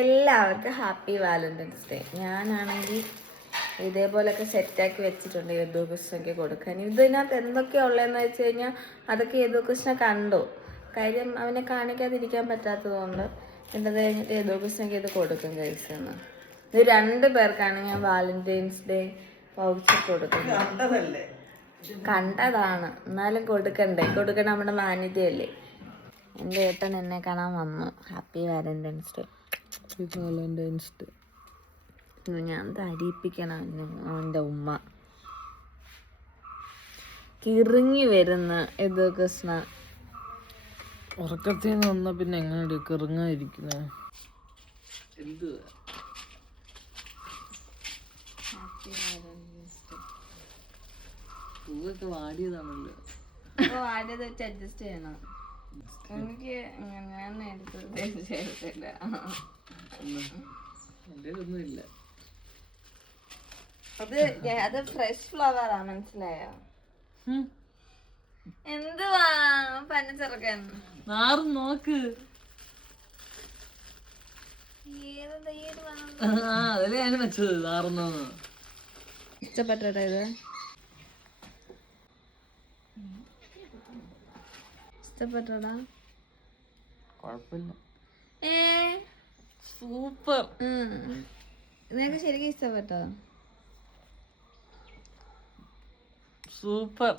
എല്ലാവർക്കും happy Valentine's day. ഞാനാണെങ്കിൽ ഇതേപോലൊക്കെ സെറ്റാക്കി വെച്ചിട്ടുണ്ട് യദുകൃഷ്ണയ്ക്ക് കൊടുക്കാൻ. ഇതിനകത്ത് എന്തൊക്കെയാ ഉള്ളതെന്ന് വെച്ച് കഴിഞ്ഞാൽ അതൊക്കെ യദുകൃഷ്ണ കണ്ടു. കാര്യം അവനെ കാണിക്കാതിരിക്കാൻ പറ്റാത്തതുകൊണ്ട് എൻ്റെത് കഴിഞ്ഞിട്ട് യദുകൃഷ്ണയ്ക്ക് ഇത് കൊടുക്കും കഴിച്ചെന്ന്. ഇത് 2 പേർക്കാണ് ഞാൻ വാലന്റൈൻസ് ഡേ വൗച്ചർ കൊടുക്കുന്നത്. കണ്ടതാണ്, എന്നാലും കൊടുക്കണ്ടേ, കൊടുക്കണ നമ്മുടെ മാന്യതയല്ലേ. എൻ്റെ ഏട്ടൻ എന്നെ കാണാൻ വന്നു. Happy Valentine's day. Valentine's day ഞാൻ തരിപ്പിക്കണം. അവൻ്റെ ഉമ്മ കിറങ്ങി വരുന്ന ഏതോ കൃഷ്ണ ഉറക്കത്തിൽ നിന്ന് വന്ന പിന്നെ എങ്ങനെ കിറങ്ങാതിരിക്കുന്ന പൂവൊക്കെ വാടിയതാണല്ലോ. വാടിയത് വെച്ച് അഡ്ജസ്റ്റ് ചെയ്യണം. എനിക്ക് ഞാൻ എടുത്തില്ല. ഒന്നും ഇല്ല. അത് ഫ്രഷ് ഫ്ലവറാ, മനസ്സിലായോ? എന്തുവാ പനച്ചെറുക്കൻ നാറും നോക്ക്. അതല്ലേ ഞാൻ വെച്ചത് നാറുന്ന. ഇഷ്ടപ്പെട്ടോട്ടെ ഇത്? ഇഷ്ടപ്പെട്ടോടാ? കുഴപ്പമില്ല. സൂപ്പർ. നിനക്ക് ശരിക്കും ഇഷ്ടപ്പെട്ടോ? സൂപ്പർ.